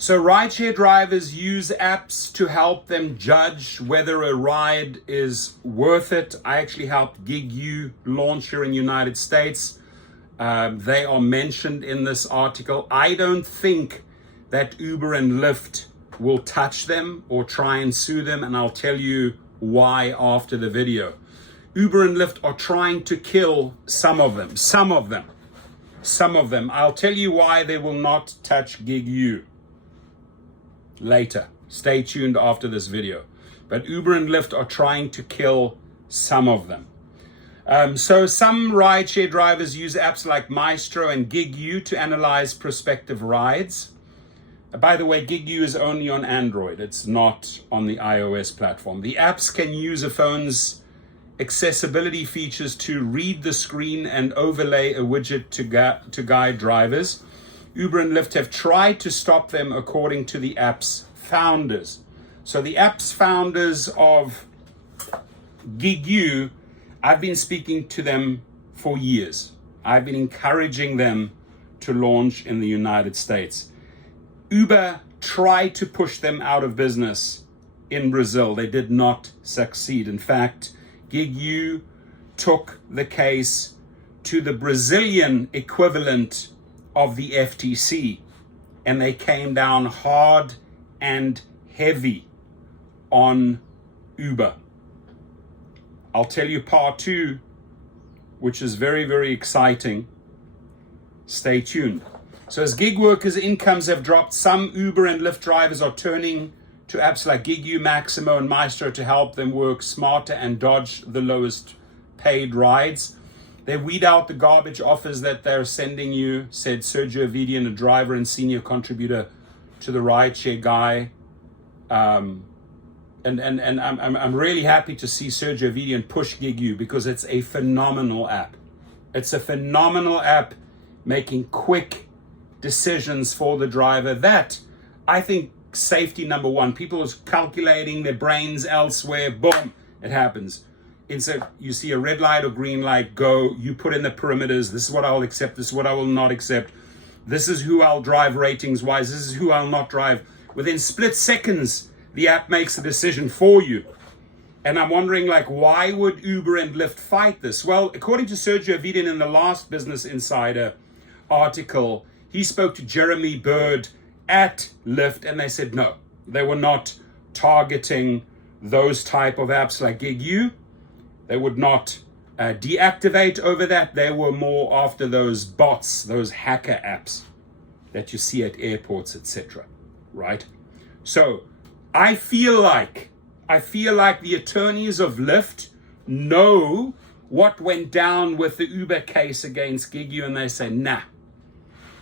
So rideshare drivers use apps to help them judge whether a ride is worth it. I actually helped Gigu launch here in the United States. They are mentioned in this article. I don't think that Uber and Lyft will touch them or try and sue them, and I'll tell you why after the video. Uber and Lyft are trying to kill some of them. I'll tell you why they will not touch Gigu later. Stay tuned after this video. But Uber and Lyft are trying to kill some of them. So some rideshare drivers use apps like Maestro and Gigu to analyze prospective rides. By the way, Gigu is only on Android. It's not on the iOS platform. The apps can use a phone's accessibility features to read the screen and overlay a widget to guide drivers. Uber and Lyft have tried to stop them, according to the app's founders. So the app's founders of Gigu, I've been speaking to them for years. I've been encouraging them to launch in the United States. Uber tried to push them out of business in Brazil. They did not succeed. In fact, Gigu took the case to the Brazilian equivalent of the FTC, and they came down hard and heavy on Uber. I'll tell you part 2, which is very, very exciting. Stay tuned. So as gig workers' incomes have dropped, some Uber and Lyft drivers are turning to apps like Gigu, Maximo, and Maestro to help them work smarter and dodge the lowest paid rides. They weed out the garbage offers that they're sending you, said Sergio Vidian, a driver and senior contributor to the Rideshare Guy. And I'm really happy to see Sergio Vidian push Gigu, because it's a phenomenal app. It's a phenomenal app, making quick decisions for the driver. That, I think, safety number one. People are calculating their brains elsewhere. Boom, it happens. Instead, you see a red light or green light, go. You put in the perimeters. This is what I'll accept. This is what I will not accept. This is who I'll drive ratings wise. This is who I'll not drive. Within split seconds, the app makes a decision for you. And I'm wondering, like, why would Uber and Lyft fight this? Well, according to Sergio Vidian in the last Business Insider article, he spoke to Jeremy Bird at Lyft, and they said no, they were not targeting those type of apps like Gigu. They would not deactivate over that. They were more after those bots, those hacker apps that you see at airports, etc. Right? So I feel like the attorneys of Lyft know what went down with the Uber case against Gigu, and they say, nah,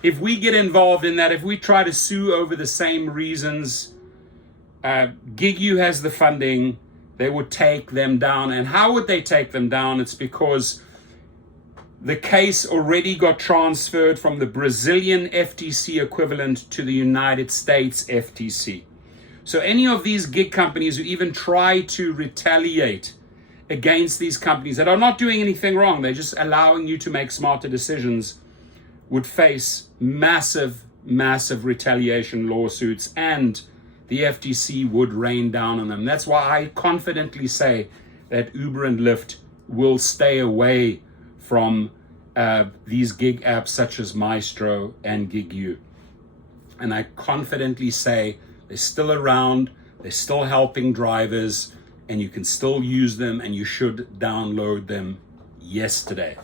if we get involved in that, if we try to sue over the same reasons, Gigu has the funding, they would take them down. And how would they take them down? It's because the case already got transferred from the Brazilian FTC equivalent to the United States FTC. So any of these gig companies who even try to retaliate against these companies that are not doing anything wrong, they're just allowing you to make smarter decisions, would face massive, massive retaliation lawsuits, and the FTC would rain down on them. That's why I confidently say that Uber and Lyft will stay away from these gig apps such as Maestro and Gigu. And I confidently say they're still around, they're still helping drivers, and you can still use them, and you should download them yesterday.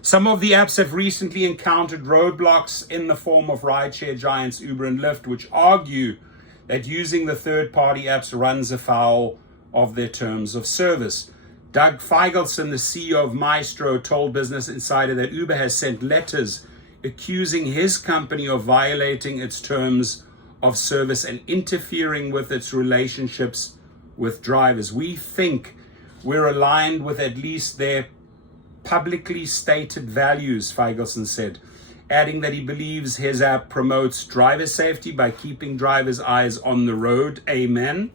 Some of the apps have recently encountered roadblocks in the form of rideshare giants Uber and Lyft, which argue that using the third-party apps runs afoul of their terms of service. Doug Feigelson, the CEO of Maestro, told Business Insider that Uber has sent letters accusing his company of violating its terms of service and interfering with its relationships with drivers. We think we're aligned with at least their publicly stated values, Feigelson said, adding that he believes his app promotes driver safety by keeping drivers' eyes on the road. Amen.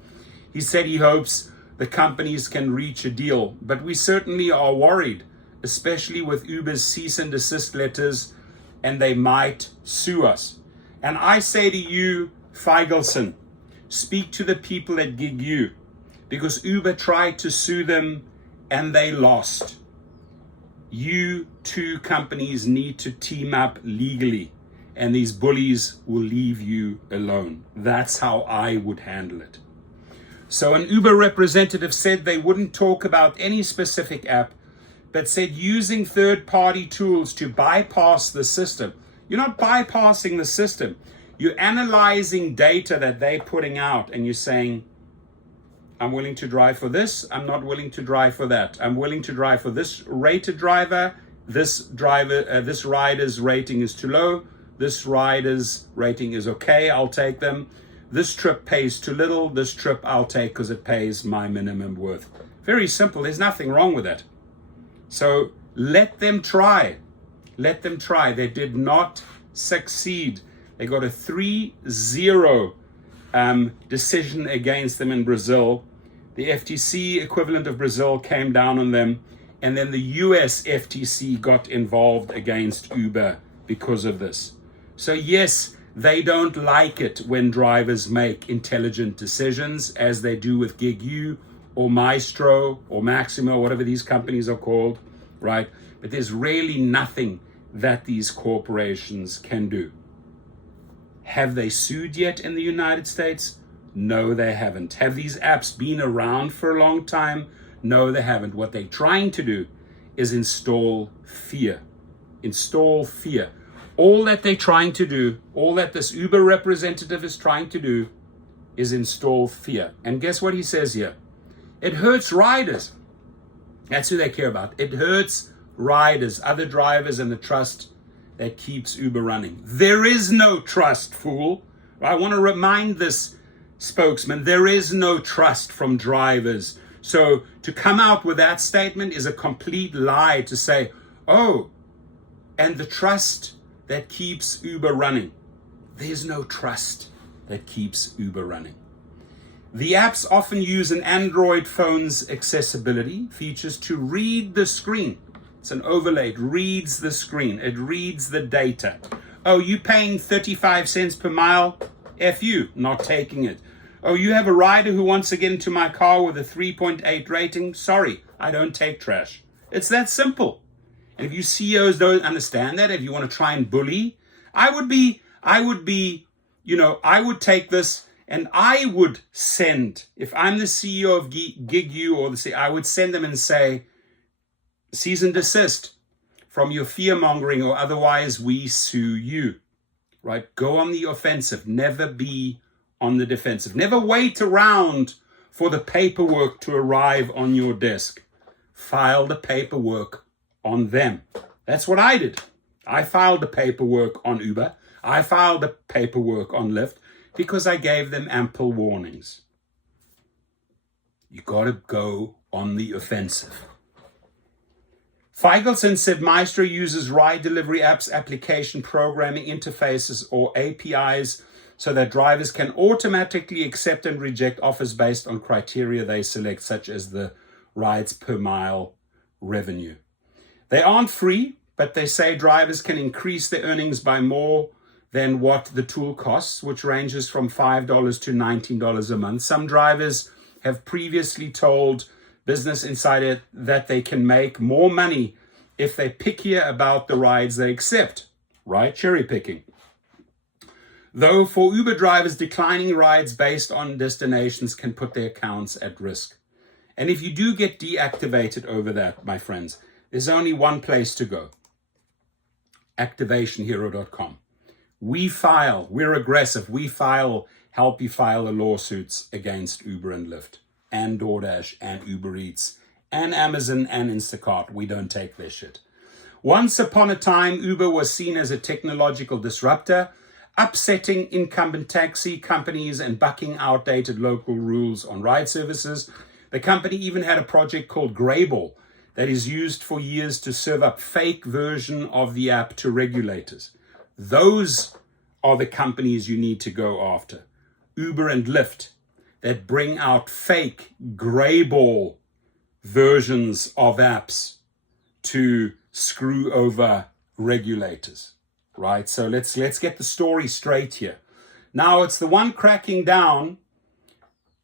He said he hopes the companies can reach a deal, but we certainly are worried, especially with Uber's cease and desist letters, and they might sue us. And I say to you, Feigelson, speak to the people at Gigu, because Uber tried to sue them and they lost. You two companies need to team up legally, and these bullies will leave you alone. That's how I would handle it. So an Uber representative said they wouldn't talk about any specific app, but said using third-party tools to bypass the system. You're not bypassing the system. You're analyzing data that they're putting out, and you're saying, I'm willing to drive for this, I'm not willing to drive for that. I'm willing to drive for this rated driver, this rider's rating is too low, this rider's rating is okay, I'll take them. This trip pays too little, this trip I'll take because it pays my minimum worth. Very simple, there's nothing wrong with it. So let them try. Let them try. They did not succeed. They got a 3-0 decision against them in Brazil. The FTC equivalent of Brazil came down on them, and then the US FTC got involved against Uber because of this. So yes, they don't like it when drivers make intelligent decisions, as they do with Gigu or Maestro or Maximo, whatever these companies are called, right? But there's really nothing that these corporations can do. Have they sued yet in the United States? No, they haven't. Have these apps been around for a long time? No, they haven't. What they're trying to do is install fear. Install fear. All that they're trying to do, all that this Uber representative is trying to do, is install fear. And guess what he says here? It hurts riders. That's who they care about. It hurts riders, other drivers, and the trust that keeps Uber running. There is no trust, fool. I want to remind this spokesman, there is no trust from drivers. So to come out with that statement is a complete lie, to say, oh, and the trust that keeps Uber running. There's no trust that keeps Uber running. The apps often use an Android phone's accessibility features to read the screen. It's an overlay. It reads the screen. It reads the data. Oh, you paying 35 cents per mile? F you, not taking it. Oh, you have a rider who wants to get into my car with a 3.8 rating? Sorry, I don't take trash. It's that simple. And if you CEOs don't understand that, if you want to try and bully, I would take this and I would send, if I'm the CEO of Gigu or the CEO, I would send them and say, cease and desist from your fear mongering, or otherwise we sue you, right? Go on the offensive. Never be on the defensive. Never wait around for the paperwork to arrive on your desk. File the paperwork on them. That's what I did. I filed the paperwork on Uber. I filed the paperwork on Lyft because I gave them ample warnings. You got to go on the offensive. Feigelson said Maestro uses ride delivery apps, application programming interfaces, or APIs so that drivers can automatically accept and reject offers based on criteria they select, such as the rides per mile revenue. They aren't free, but they say drivers can increase their earnings by more than what the tool costs, which ranges from $5 to $19 a month. Some drivers have previously told Business Insider that they can make more money if they're pickier about the rides they accept, right? Cherry picking. Though for Uber drivers, declining rides based on destinations can put their accounts at risk. And if you do get deactivated over that, my friends, there's only one place to go. activationhero.com. We're aggressive. Help you file the lawsuits against Uber and Lyft and DoorDash and Uber Eats and Amazon and Instacart. We don't take their shit. Once upon a time, Uber was seen as a technological disruptor, upsetting incumbent taxi companies and bucking outdated local rules on ride services. The company even had a project called Grayball that is used for years to serve up fake version of the app to regulators. Those are the companies you need to go after. Uber and Lyft, that bring out fake Grayball versions of apps to screw over regulators, right? So let's get the story straight here. Now it's the one cracking down.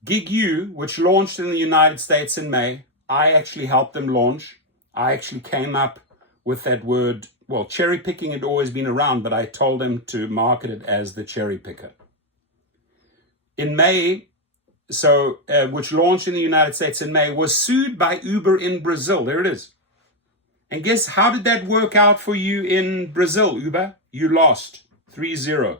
Gigu, which launched in the United States in May, I actually helped them launch. I actually came up with that word. Well, cherry picking had always been around, but I told them to market it as the cherry picker. In May, which launched in the United States in May, was sued by Uber in Brazil. There it is. And guess how did that work out for you in Brazil, Uber? You lost 3-0.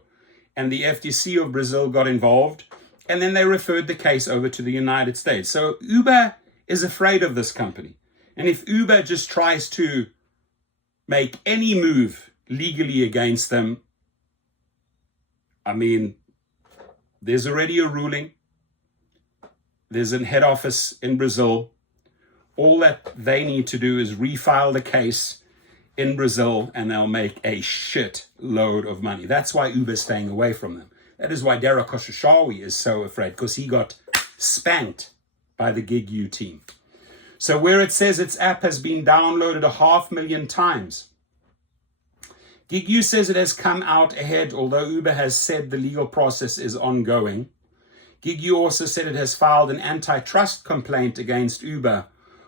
And the FTC of Brazil got involved. And then they referred the case over to the United States. So Uber is afraid of this company. And if Uber just tries to make any move legally against them, I mean, there's already a ruling. There's a head office in Brazil. All that they need to do is refile the case in Brazil and they'll make a shit load of money. That's why Uber's staying away from them. That is why Derek Khosrowshahi is so afraid, because he got spanked by the Gigu team. So where it says its app has been downloaded 500,000 times, Gigu says it has come out ahead, although Uber has said the legal process is ongoing. Gigu also said it has filed an antitrust complaint against Uber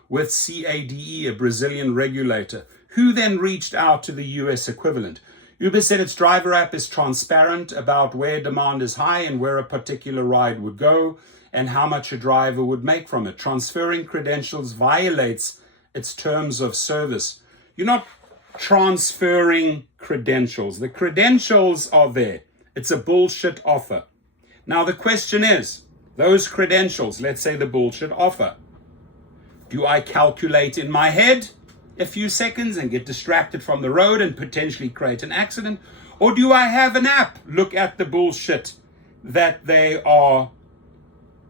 with CADE, a Brazilian regulator, who then reached out to the US equivalent. Uber said its driver app is transparent about where demand is high and where a particular ride would go and how much a driver would make from it. Transferring credentials violates its terms of service. You're not transferring credentials. The credentials are there. It's a bullshit offer. Now the question is, those credentials, let's say the bullshit offer, do I calculate in my head a few seconds and get distracted from the road and potentially create an accident? Or do I have an app look at the bullshit that they are,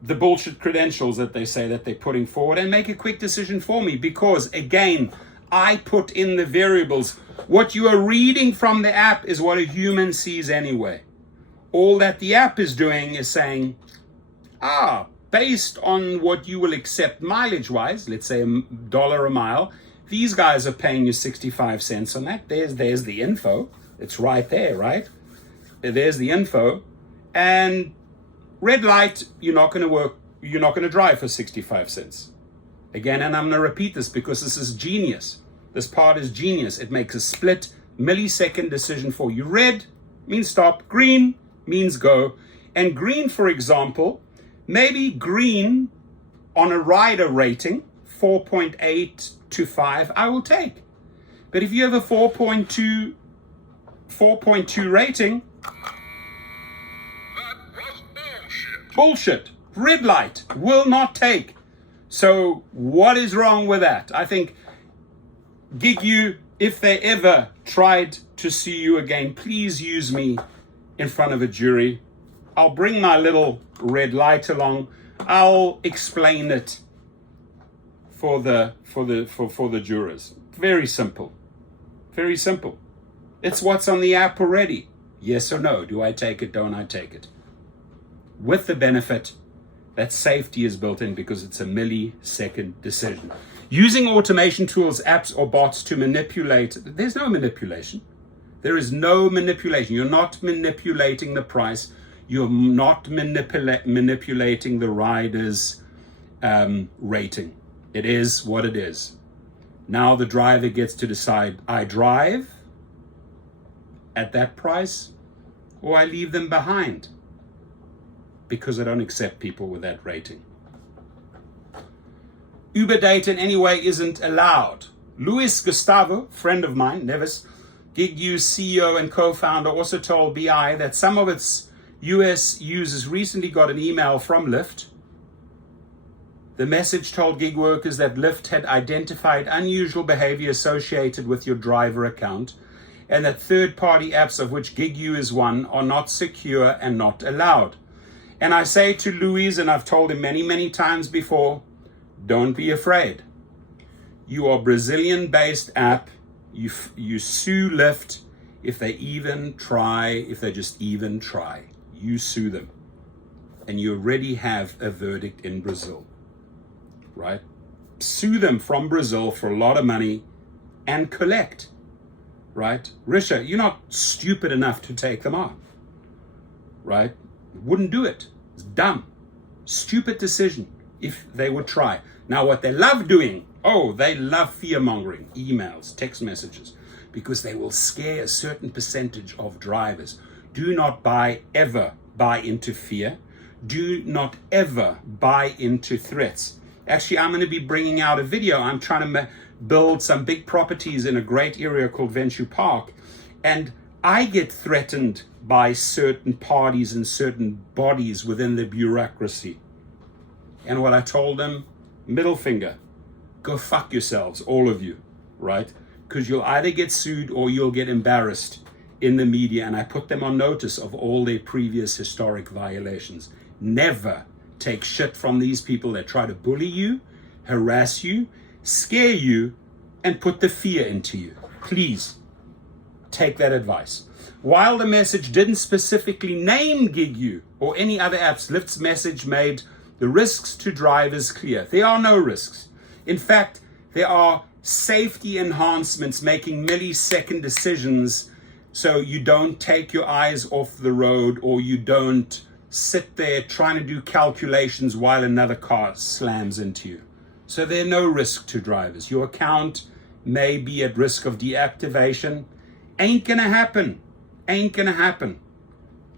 the bullshit credentials that they say that they're putting forward, and make a quick decision for me? Because again, I put in the variables. What you are reading from the app is what a human sees anyway. All that the app is doing is saying, based on what you will accept mileage-wise, let's say $1 a mile, these guys are paying you 65 cents on that. There's the info. It's right there, right? There's the info. And red light, you're not going to drive for 65 cents. Again, and I'm going to repeat this because this is genius. This part is genius. It makes a split millisecond decision for you. Red means stop. Green means go. And green, for example, maybe green on a rider rating, 4.8 to 5, I will take. But if you have a 4.2 rating, that was bullshit. Red light, will not take. So what is wrong with that? I think Gigu, if they ever tried to sue you again, please use me in front of a jury. I'll bring my little red light along. I'll explain it for the jurors. Very simple. Very simple. It's what's on the app already. Yes or no? Do I take it? Don't I take it? With the benefit that safety is built in because it's a millisecond decision. Using automation tools, apps, or bots to manipulate, there's no manipulation. There is no manipulation. You're not manipulating the price. You're not manipulating the rider's rating. It is what it is. Now the driver gets to decide, I drive at that price or I leave them behind because I don't accept people with that rating. Uber data in any way isn't allowed. Luis Gustavo, friend of mine, Nevis, Gigu CEO and co-founder, also told BI that some of its US users recently got an email from Lyft. The message told gig workers that Lyft had identified unusual behavior associated with your driver account and that third-party apps, of which Gigu is one, are not secure and not allowed. And I say to Luis, and I've told him many, many times before, don't be afraid. You are a Brazilian-based app. You sue Lyft if they just even try. You sue them. And you already have a verdict in Brazil, right? Sue them from Brazil for a lot of money and collect, right? Risha, you're not stupid enough to take them on. right? Wouldn't do it. It's dumb. Stupid decision if they would try. Now, what they love doing, they love fear-mongering, emails, text messages, because they will scare a certain percentage of drivers. Do not ever buy into fear. Do not ever buy into threats. Actually, I'm going to be bringing out a video. I'm trying to build some big properties in a great area called Venture Park, and I get threatened by certain parties and certain bodies within the bureaucracy. And what I told them, middle finger, go fuck yourselves, all of you, right? Because you'll either get sued or you'll get embarrassed in the media. And I put them on notice of all their previous historic violations. Never take shit from these people that try to bully you, harass you, scare you, and put the fear into you. Please take that advice. While the message didn't specifically name Gigu or any other apps, Lyft's message made the risks to drivers clear. There are no risks. In fact, there are safety enhancements making millisecond decisions so you don't take your eyes off the road or you don't sit there trying to do calculations while another car slams into you. So there are no risk to drivers. Your account may be at risk of deactivation. Ain't gonna happen. Ain't gonna happen.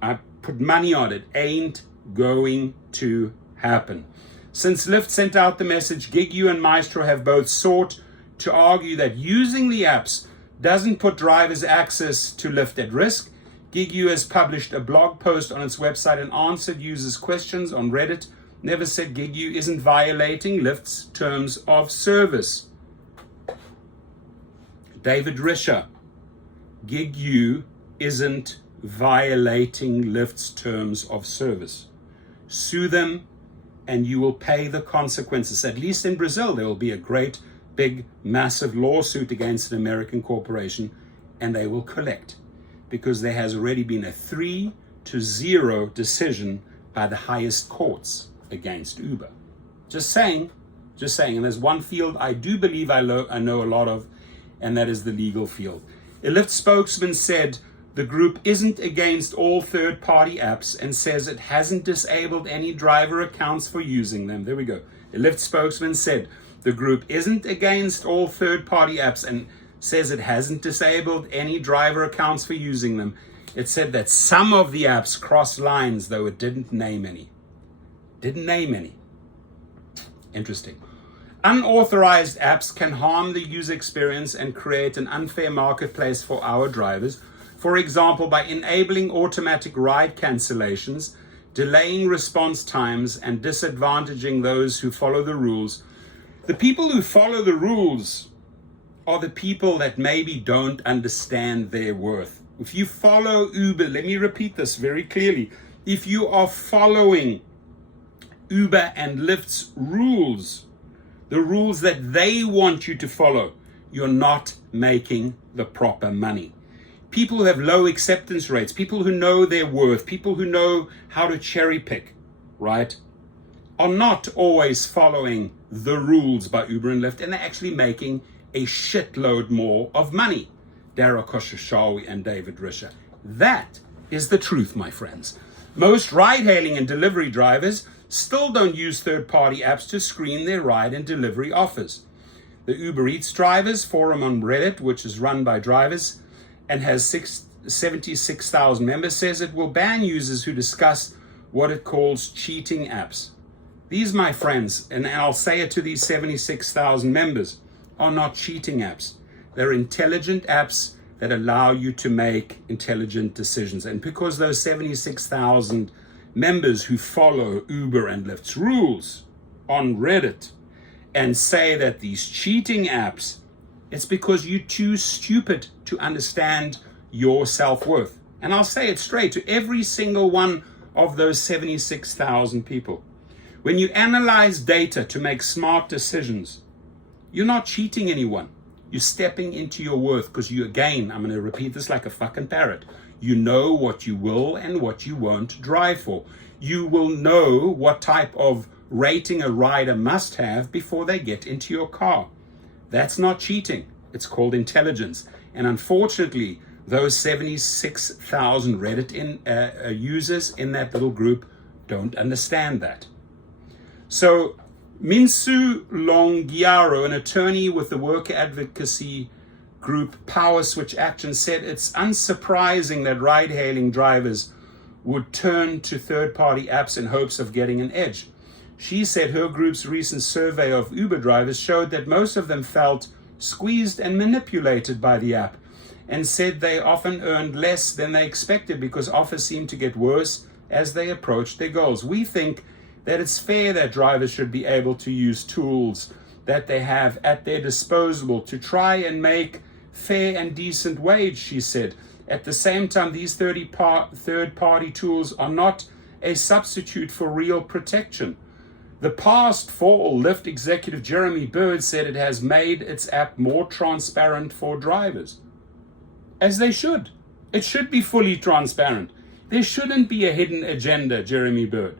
I put money on it. Ain't going to happen. Since Lyft sent out the message, Gigu and Maestro have both sought to argue that using the apps doesn't put drivers' access to Lyft at risk. Gigu has published a blog post on its website and answered users' questions on Reddit. Never said Gigu isn't violating Lyft's terms of service. David Risher, Gigu isn't violating Lyft's terms of service. Sue them and you will pay the consequences. At least in Brazil, there will be a great, big, massive lawsuit against an American corporation and they will collect, because there has already been a 3-0 decision by the highest courts against Uber. Just saying. And there's one field I do believe I know a lot of, and that is the legal field. A Lyft spokesman said the group isn't against all third-party apps and says it hasn't disabled any driver accounts for using them. There we go. A Lyft spokesman said the group isn't against all third-party apps and says it hasn't disabled any driver accounts for using them. It said that some of the apps cross lines, though it didn't name any. Interesting. Unauthorized apps can harm the user experience and create an unfair marketplace for our drivers. For example, by enabling automatic ride cancellations, delaying response times, and disadvantaging those who follow the rules. The people who follow the rules are the people that maybe don't understand their worth. If you follow Uber, let me repeat this very clearly. If you are following Uber and Lyft's rules, the rules that they want you to follow, you're not making the proper money. People who have low acceptance rates, people who know their worth, people who know how to cherry pick, right, are not always following the rules by Uber and Lyft, and they're actually making a shitload more of money. Dara Khosrowshahi and David Risher. That is the truth, my friends. Most ride-hailing and delivery drivers still don't use third-party apps to screen their ride and delivery offers. The Uber Eats Drivers forum on Reddit, which is run by drivers and has 76,000 members, says it will ban users who discuss what it calls cheating apps. These, my friends, and I'll say it to these 76,000 members, are not cheating apps. They're intelligent apps that allow you to make intelligent decisions. And because those 76,000 members who follow Uber and Lyft's rules on Reddit and say that these cheating apps, it's because you're too stupid to understand your self-worth. And I'll say it straight to every single one of those 76,000 people. When you analyze data to make smart decisions, you're not cheating anyone. You're stepping into your worth because you, again, I'm going to repeat this like a fucking parrot. You know what you will and what you won't drive for. You will know what type of rating a rider must have before they get into your car. That's not cheating. It's called intelligence. And unfortunately, those 76,000 users in that little group don't understand that. So Minsu Longiaro, an attorney with the worker advocacy group Power Switch Action, said it's unsurprising that ride-hailing drivers would turn to third-party apps in hopes of getting an edge. She said her group's recent survey of Uber drivers showed that most of them felt squeezed and manipulated by the app, and said they often earned less than they expected because offers seemed to get worse as they approached their goals. We think that it's fair that drivers should be able to use tools that they have at their disposal to try and make fair and decent wage, she said. At the same time, these third-party tools are not a substitute for real protection. The past fall, Lyft executive Jeremy Bird said it has made its app more transparent for drivers. As they should. It should be fully transparent. There shouldn't be a hidden agenda, Jeremy Bird.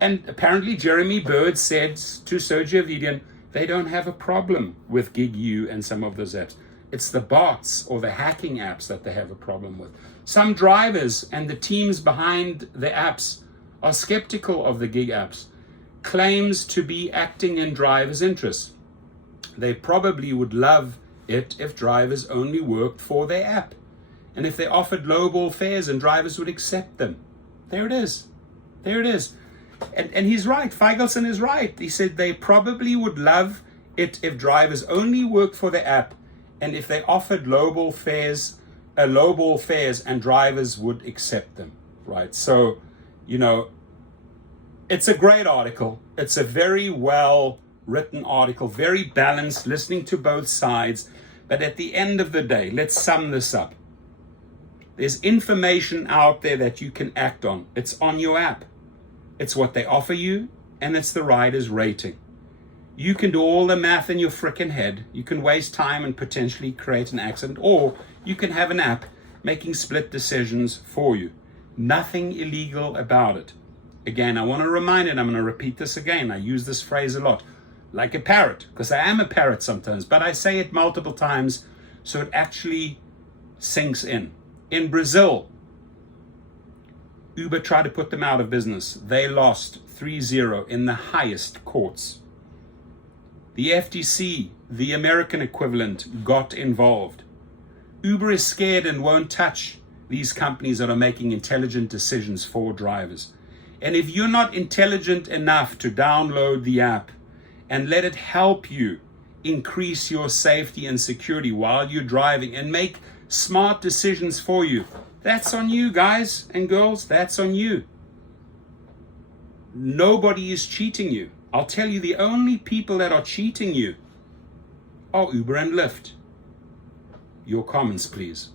And apparently Jeremy Bird said to Sergio Vidian, they don't have a problem with Gigu and some of those apps. It's the bots or the hacking apps that they have a problem with. Some drivers and the teams behind the apps are skeptical of the gig apps, claims to be acting in drivers' interests. They probably would love it if drivers only worked for their app, and if they offered lowball fares and drivers would accept them. There it is. There it is. And he's right. Feigelson is right. He said they probably would love it if drivers only worked for their app, and if they offered lowball fares and drivers would accept them. Right. So, it's a great article. It's a very well written article, very balanced, listening to both sides. But at the end of the day, let's sum this up. There's information out there that you can act on. It's on your app. It's what they offer you, and it's the rider's rating. You can do all the math in your frickin' head. You can waste time and potentially create an accident, or you can have an app making split decisions for you. Nothing illegal about it. Again, I want to remind it, I'm going to repeat this again. I use this phrase a lot. Like a parrot, because I am a parrot sometimes, but I say it multiple times so it actually sinks in. In Brazil, Uber tried to put them out of business. They lost 3-0 in the highest courts. The FTC, the American equivalent, got involved. Uber is scared and won't touch these companies that are making intelligent decisions for drivers. And if you're not intelligent enough to download the app and let it help you increase your safety and security while you're driving and make smart decisions for you, that's on you, guys and girls. That's on you. Nobody is cheating you. I'll tell you, the only people that are cheating you are Uber and Lyft. Your comments, please.